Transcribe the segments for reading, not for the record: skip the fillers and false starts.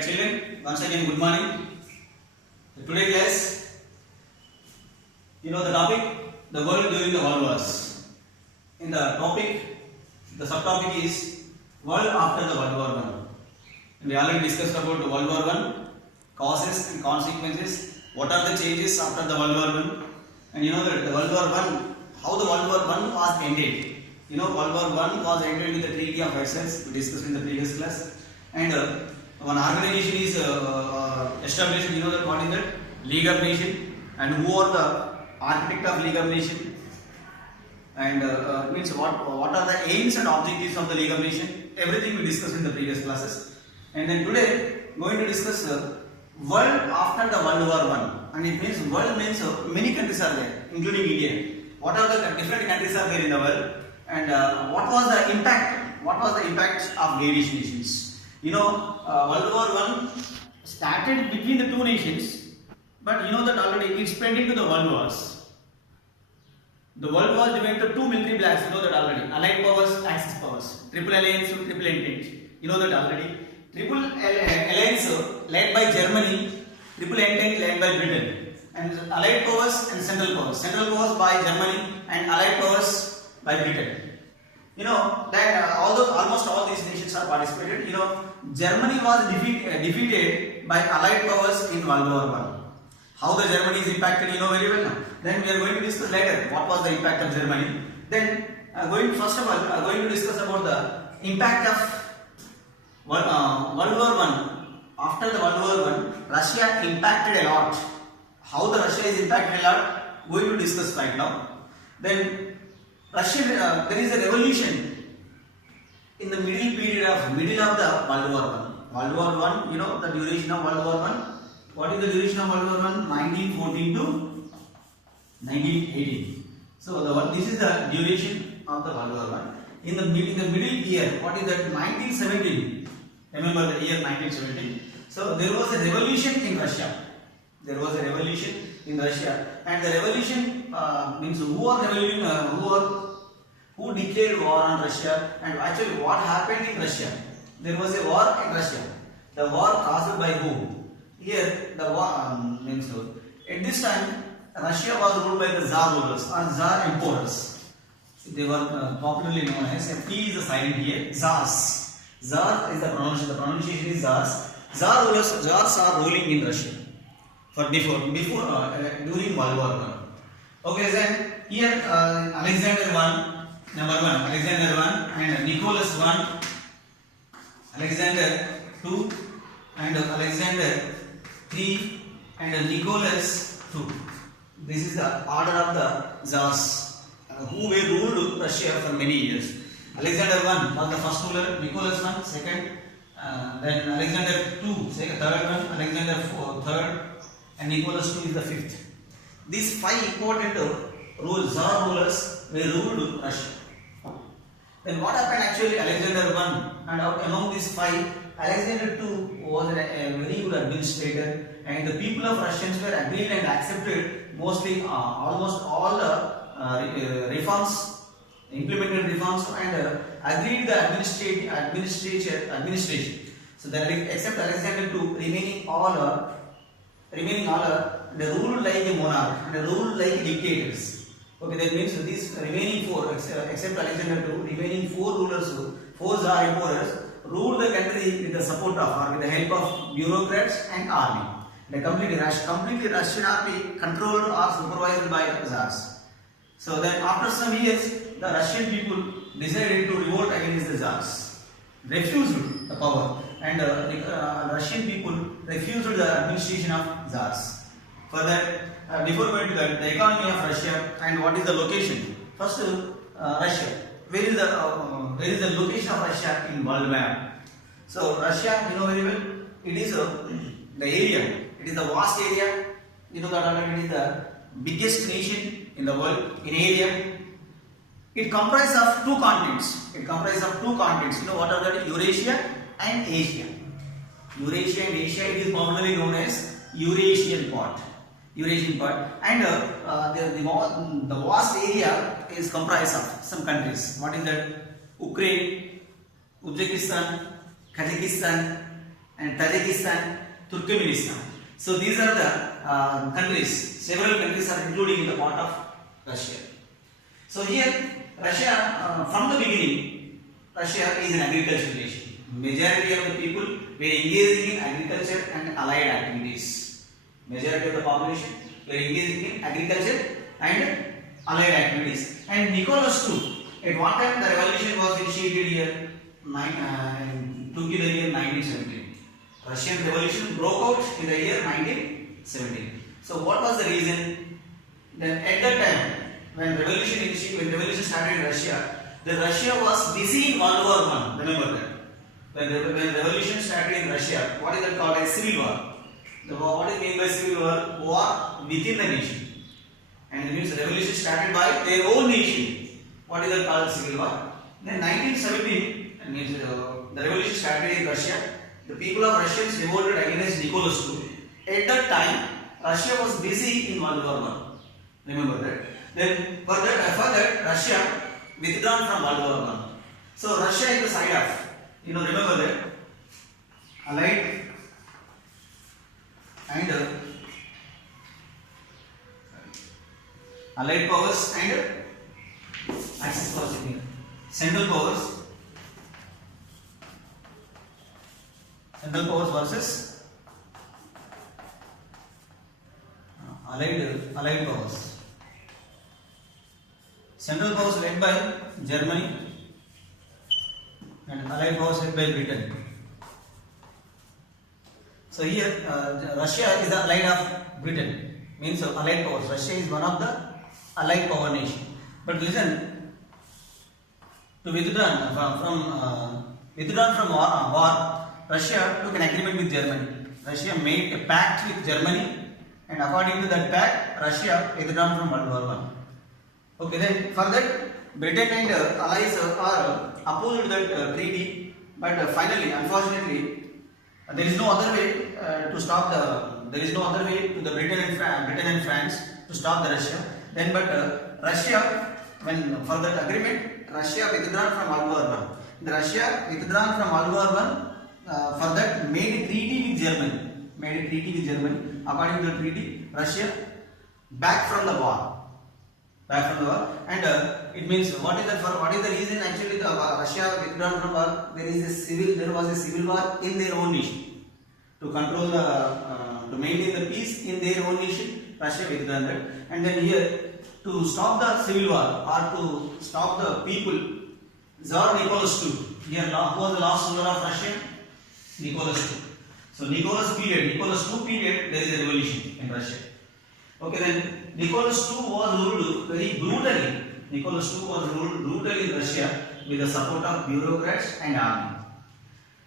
Right, children, once again good morning. Today class, you know the topic, the world during the world wars. In the topic, the subtopic is world after the World War One. We already discussed about the World War One, causes and consequences. What are the changes after the World War One? And you know that the World War One, how the World War One was ended. You know, World War One was ended with the Treaty of Versailles. We discussed in the previous class. And one organization is established. You know that what is that? League of Nations. And who are the architect of League of Nations? And means what are the aims and objectives of the League of Nations? Everything we discussed in the previous classes. And then today going to discuss world after the World War One. And it means world means many countries are there, including India. What are the different countries are there in the world? And what was the impact? What was the impact of various nations? You know, World War One started between the two nations, but you know that already it spread into the world wars. The world was divided into two military blocks. You know that already. Allied powers, Axis powers. Triple alliance, triple entente. You know that already. Triple alliance led by Germany, triple entente led by Britain, and allied powers and central powers. Central powers by Germany and allied powers by Britain. You know that almost all these nations are participated. You know, Germany was defeated by allied powers in World War One. How the Germany is impacted, you know very well now. Then we are going to discuss later what was the impact of Germany. Then first of all, going to discuss about the impact of World War One. After the World War One, Russia impacted a lot. How the Russia is impacted a lot, going to discuss right now. Then Russia, there is a revolution in the middle of the World War One. World War One, you know the duration of World War One. What is the duration of World War One? 1914 to 1918. So this is the duration of the World War One. In the middle year, what is that? 1917. Remember the year 1917. So there was a revolution in Russia. There was a revolution in Russia, and the revolution means who declared war on Russia, and actually what happened in Russia. There was a war in Russia. The war caused by who? Here the war means at this time Russia was ruled by the Tsar rulers or Tsar emperors. They were popularly known as T is the silent here. Tsars. Tsar is the pronunciation. The pronunciation is Tsars. Tsars are ruling in Russia for during World War One. Okay, then here Alexander I, number one, Alexander I and Nicholas I, Alexander II and Alexander III and Nicholas II. This is the order of the Tsars who were ruled Russia for many years. Alexander I was the first ruler, Nicholas I second, then Alexander II third one, Alexander IV third, and Nicholas II is the fifth. These five important Tsar rulers were ruled Russia. Then what happened actually? Alexander I, and among these five, Alexander II was a very good administrator, and the people of Russians were agreed and accepted mostly almost all the reforms, implemented reforms, and agreed the administration. So that except Alexander II, remaining all they ruled like a monarch and they ruled like dictators. Okay, that means these remaining four, except Alexander II, remaining four rulers, four Tsar emperors, ruled the country with the support of or with the help of bureaucrats and army. The completely Russian army controlled or supervised by the Tsars. So then after some years, the Russian people decided to revolt against the Tsars, refused the power, and the Russian people refused the administration of Tsars. For that, before going to that, the economy of Russia and what is the location? First, Russia. Where is the location of Russia in world map? So Russia, you know very well, it is the area. It is the vast area. You know that already it is the biggest nation in the world in area. It comprises of two continents. You know what are that? Eurasia and Asia. Eurasia and Asia, it is popularly known as Eurasian part. And the vast area is comprised of some countries. What is that? Ukraine, Uzbekistan, Kazakhstan, and Tajikistan, Turkmenistan. So these are the countries. Several countries are included in the part of Russia. So here Russia, from the beginning, Russia is an agricultural nation. Majority of the people were engaging in agriculture and allied activities. Majority of the population were engaging in agriculture and allied activities. And Nicholas II, at one time the revolution was initiated here, took in the year 1917. Russian revolution broke out in the year 1917. So what was the reason? Then at that time, when revolution started in Russia, the Russia was busy in World War I. Remember that. When revolution started in Russia, what is that called as civil war? What is meant by civil war? War within the nation. And it means the revolution started by their own nation. What is that called civil war? Then 1917, means the revolution started in Russia. The people of Russians revolted against Nicholas II. At that time, Russia was busy in World War I. Remember that. Then further Russia withdrawn from World War I. So Russia is the side of, remember that, Allied and Allied powers and Axis powers. Central powers. Central powers versus allied powers. Central powers led by Germany and allied powers led by Britain. So here Russia is the allied of Britain, means allied powers. Russia is one of the allied power nation. But listen, to withdrawn from war, Russia took an agreement with Germany. Russia made a pact with Germany, and according to that pact, Russia withdrawn from World War I. Okay, then for that, Britain and allies are opposed to that treaty, but finally, unfortunately, there is no other way to stop the. There is no other way to the Britain and France to stop the Russia. Then, but Russia, when for that agreement, Russia withdrawn from World War I. The Russia withdrawn from World War I. For that, made a treaty with Germany. According to the treaty, Russia back from the war. And it means what is the reason actually the Russia withdrawn from war? There was a civil war in their own nation. To control to maintain the peace in their own nation, Russia withdrawn that. And then here, to stop the civil war or to stop the people, Tsar Nicholas II. Here, who was the last ruler of Russia? Nicholas II. So Nicholas II period, there is a revolution in Russia. Okay, then Nicholas II was ruled very brutally. In Russia with the support of bureaucrats and army.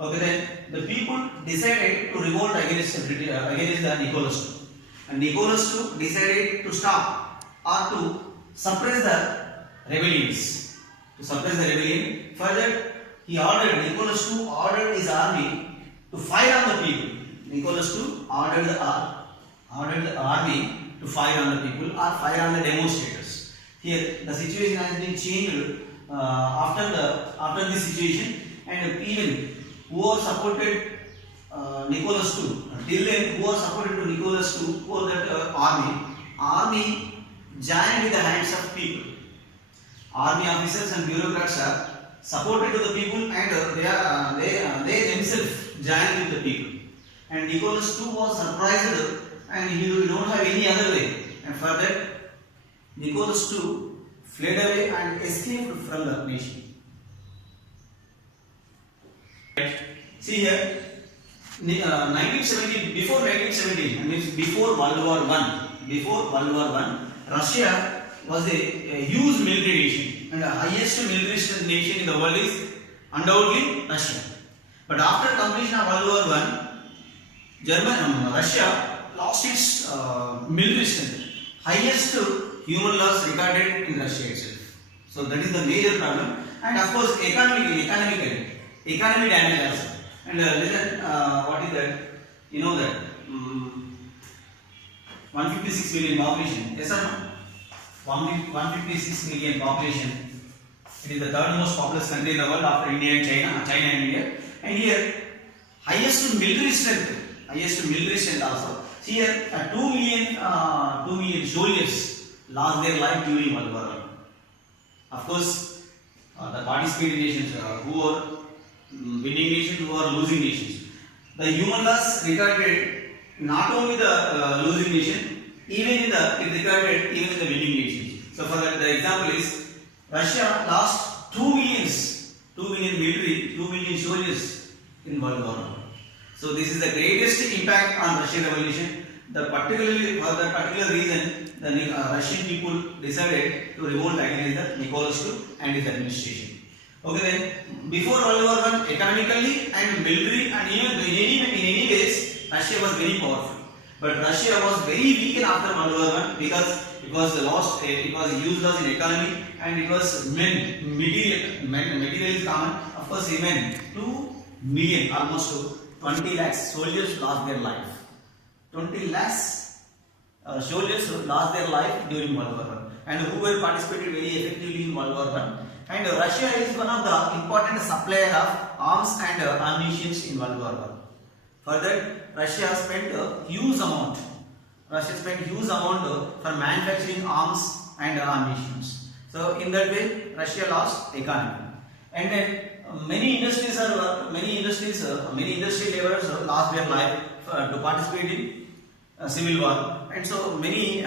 Okay, then the people decided to revolt against the Nicholas II. And Nicholas II decided to stop or to suppress the rebellions. Further, Nicholas II ordered his army to fire on the people. Nicholas II ordered the army to fire on the people or fire on the demonstrators. Here, the situation has been changed after this situation, and even who was supported Nicholas II, till then who was supported to Nicholas II for that army joined with the hands of people. Army officers and bureaucrats are supported to the people, and they themselves joined with the people. And Nicholas II was surprised, and he don't have any other way. And for that, Nicholas II fled away and escaped from the nation. See here, 1917, before 1917, means before World War I, Russia was a huge military nation, and the highest military nation in the world is undoubtedly Russia. But after completion of World War I, Russia lost its military strength. Highest human loss recorded in Russia itself. So that is the major problem, and of course economy damage also. And listen, what is that? You know that 156 million population. Yes or no? 156 million population. It is the third most populous country in the world after India and China and India. And here highest military strength also. Here 2 million soldiers lost their life during World War I. Of course, the participating nations who are winning nations, who are losing nations. The human loss recorded not only the losing nation, it recorded even in the winning nations. So for the example is Russia lost 2 million military, 2 million soldiers in World War I. So this is the greatest impact on Russian revolution. Particularly for that particular reason, the Russian people decided to revolt against the Nicholas II and his administration. Okay, then before World War I, economically and military and even in any ways, Russia was very powerful. But Russia was very weak after World War I because it was lost, it was huge loss in economy, and it was material is common. Of course, men 2 million, almost 20 lakhs soldiers lost their life. 20 lakhs soldiers lost their life during World War I, and who were participated very effectively in World War I. And Russia is one of the important supplier of arms and ammunition in World War I. For that, Russia spent a huge amount. For manufacturing arms and ammunition. So in that way, Russia lost economy. And then many industry laborers lost their life to participate in civil war, and so many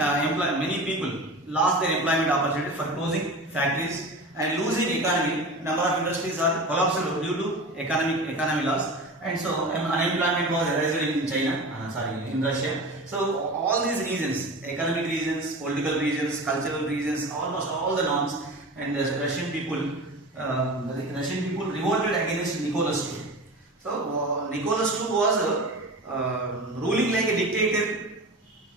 people lost their employment opportunity for closing factories and losing economy. Number of industries are collapsed due to economy loss, and so unemployment was raised in Russia. So all these reasons, economic reasons, political reasons, cultural reasons, almost all the norms, and the Russian people revolted against Nicholas II. So Nicholas II was ruling like a dictator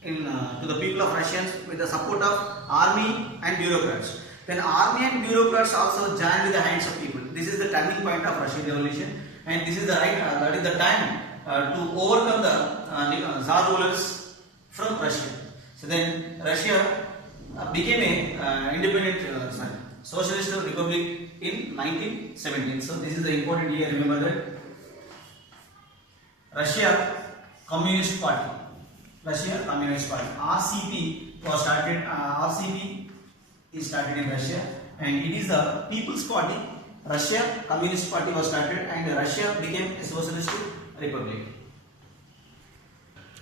to the people of Russians with the support of army and bureaucrats. Then army and bureaucrats also joined with the hands of people. This is the turning point of Russian revolution, and this is the that is the time to overcome the Tsar rulers from Russia. So then Russia became a independent socialist republic in 1917. So this is the important year. Remember that. Russia Communist Party. RCP was started. RCP is started in Russia, and it is the People's Party. Russia Communist Party was started, and Russia became a socialist republic.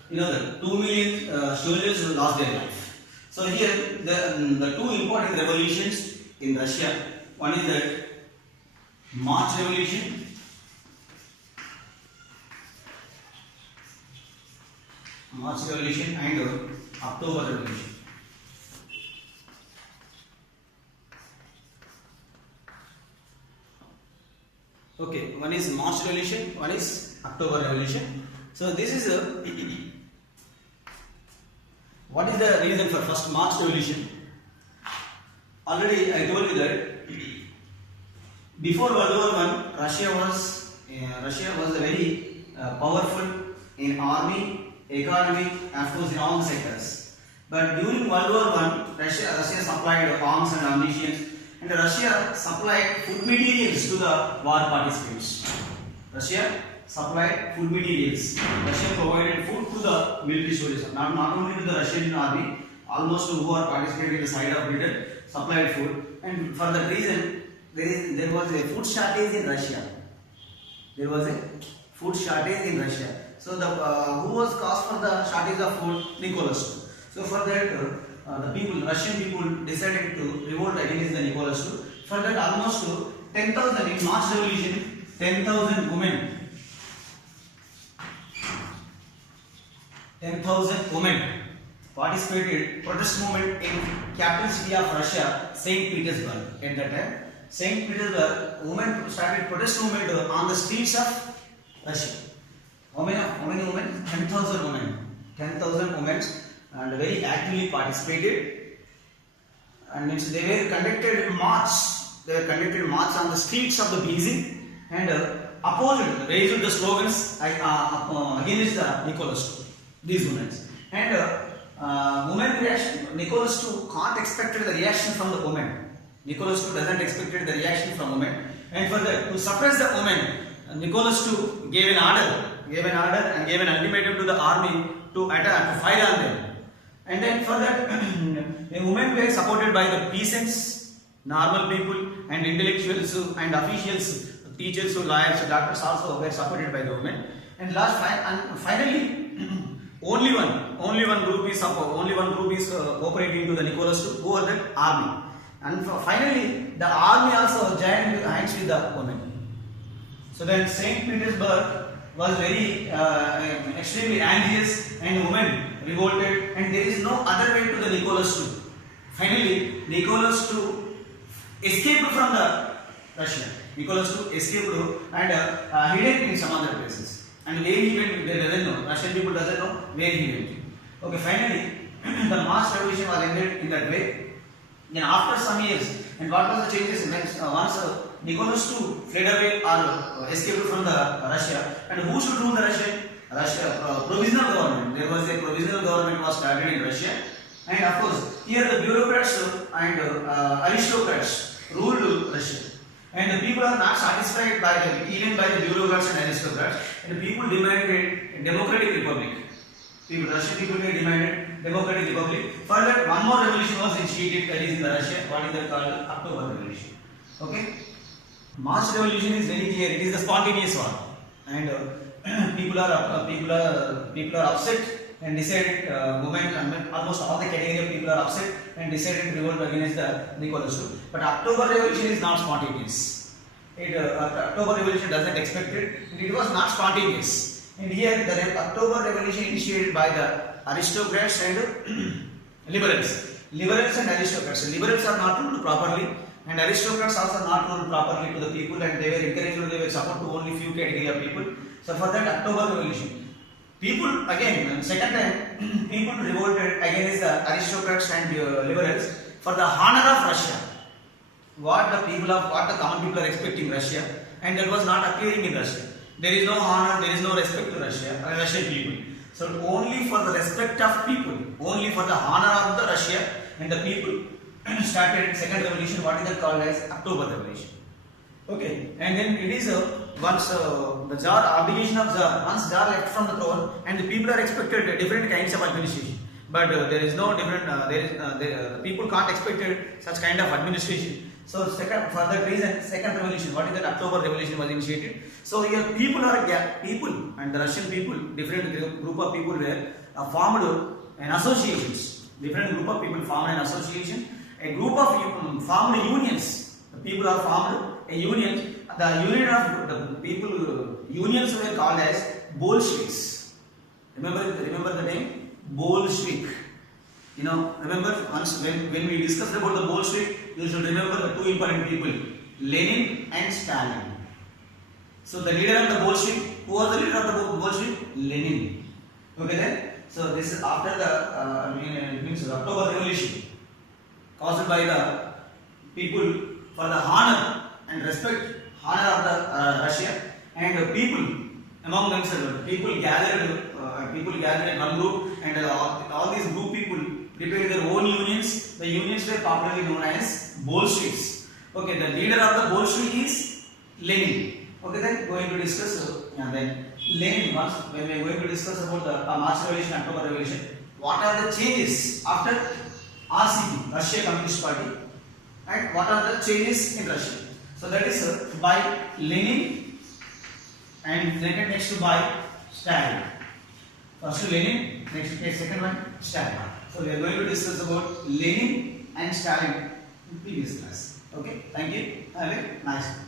You know, the 2 million soldiers lost their life. So here the two important revolutions in Russia. One is that March Revolution. And October Revolution. Okay, one is March Revolution, one is October Revolution. So this is what is the reason for first March Revolution? Already I told you that before World War I, Russia was a very powerful in army, economy, of course in all the sectors. But during World War I, Russia supplied arms and ammunition, and Russia supplied food materials to the war participants. Russia supplied food materials. Russia provided food to the military soldiers, not only to the Russian army, almost who are participating in the side of Britain, supplied food. And for that reason, there was a food shortage in Russia. So who was caused for the shortage of food? Nicholas II. So for that, Russian people decided to revolt against the Nicholas II. For that, almost 10,000 in March Revolution, 10,000 women participated protest movement in capital city of Russia, Saint Petersburg. At that time, Saint Petersburg, women started protest movement on the streets of Russia. How many women? 10,000 women. 10,000 women, and very actively participated. And means they were conducted march. On the streets of the Beijing and raised the slogans against the Nicholas II. These women. And women reaction. Nicholas II can't expect the reaction from the women. Nicholas II doesn't expect the reaction from women. And for that, to suppress the women, Nicholas II gave an order gave an order and gave an ultimatum to the army to attack, to fire on them. And then for that, women were supported by the peasants, normal people, and intellectuals and officials, teachers, lawyers, doctors also were supported by the women. And finally, only one group is cooperating to the Nicholas II, who are the army. And finally, the army also joined hands with the women. So then Saint Petersburg was very extremely anxious, and women revolted, and there is no other way to the Nicholas II. Finally, Nicholas II escaped from the Russia. Nicholas II escaped and hidden in some other places. And where he went, they doesn't know. Russian people doesn't know where he went. Okay, finally, the mass revolution was ended in that way. Then after some years, and what was the changes when once Nicholas II fled away or escaped from the Russia, and who should rule the Russia? Provisional government. There was a provisional government was started in Russia, and of course here the bureaucrats and aristocrats ruled Russia. And the people are not satisfied even by the bureaucrats and aristocrats, and the people demanded a democratic republic. Russian people demanded democratic republic. For that, one more revolution was initiated, that is in the Russia. What is that called? October Revolution. Okay. Mass revolution is very clear. It is the spontaneous one, and people are upset and decided. Almost all the category of people are upset and decided to revolt against the Nicholas II. But October Revolution is not spontaneous. October Revolution doesn't expect it. It was not spontaneous. And here the October Revolution initiated by the aristocrats and liberals. Liberals and aristocrats. Liberals are not ruled properly, and aristocrats also not ruled properly to the people, and they were encouraged, they were support to only few category of people. So for that October Revolution, people again, second time, people revolted against the aristocrats and liberals for the honor of Russia. What the common people are expecting Russia, and that was not appearing in Russia. There is no honor, there is no respect to Russian people. So only for the respect of people, only for the honor of the Russia and the people started second revolution. What is that called as October Revolution? Okay, and then it is once the Tsar, abdication of Tsar, once Tsar left from the throne, and the people are expected different kinds of administration. But there is no different. The people can't expect such kind of administration. So for that reason, second revolution, what is that October Revolution was initiated. So here people and the Russian people, different group of people were formed an associations. Different group of people formed an association. A group of formed unions. The people are formed a union. The union of the people, unions were called as Bolsheviks. Remember the name Bolshevik. You know, remember once when we discussed about the Bolshevik, you should remember the two important people, Lenin and Stalin. So the leader of the Bolshevik, who was the leader of the Bolshevik? Lenin. Okay then. So this is after the means October Revolution, caused by the people for the honor and respect, honor of the Russia, and people among themselves. People gathered in one group, and all these group people prepared their own unions. The unions were popularly known as Bolsheviks. Okay, the leader of the Bolshevik is Lenin. Okay, then going to discuss then Lenin. Once when we are going to discuss about the March Revolution, October Revolution, what are the changes after RCP, Russia Communist Party, and what are the changes in Russia? So that is by Lenin, and next by Stalin. First Lenin, next second one Stalin. So we are going to discuss about Lenin and Stalin in previous class. Okay, thank you. Have a nice one.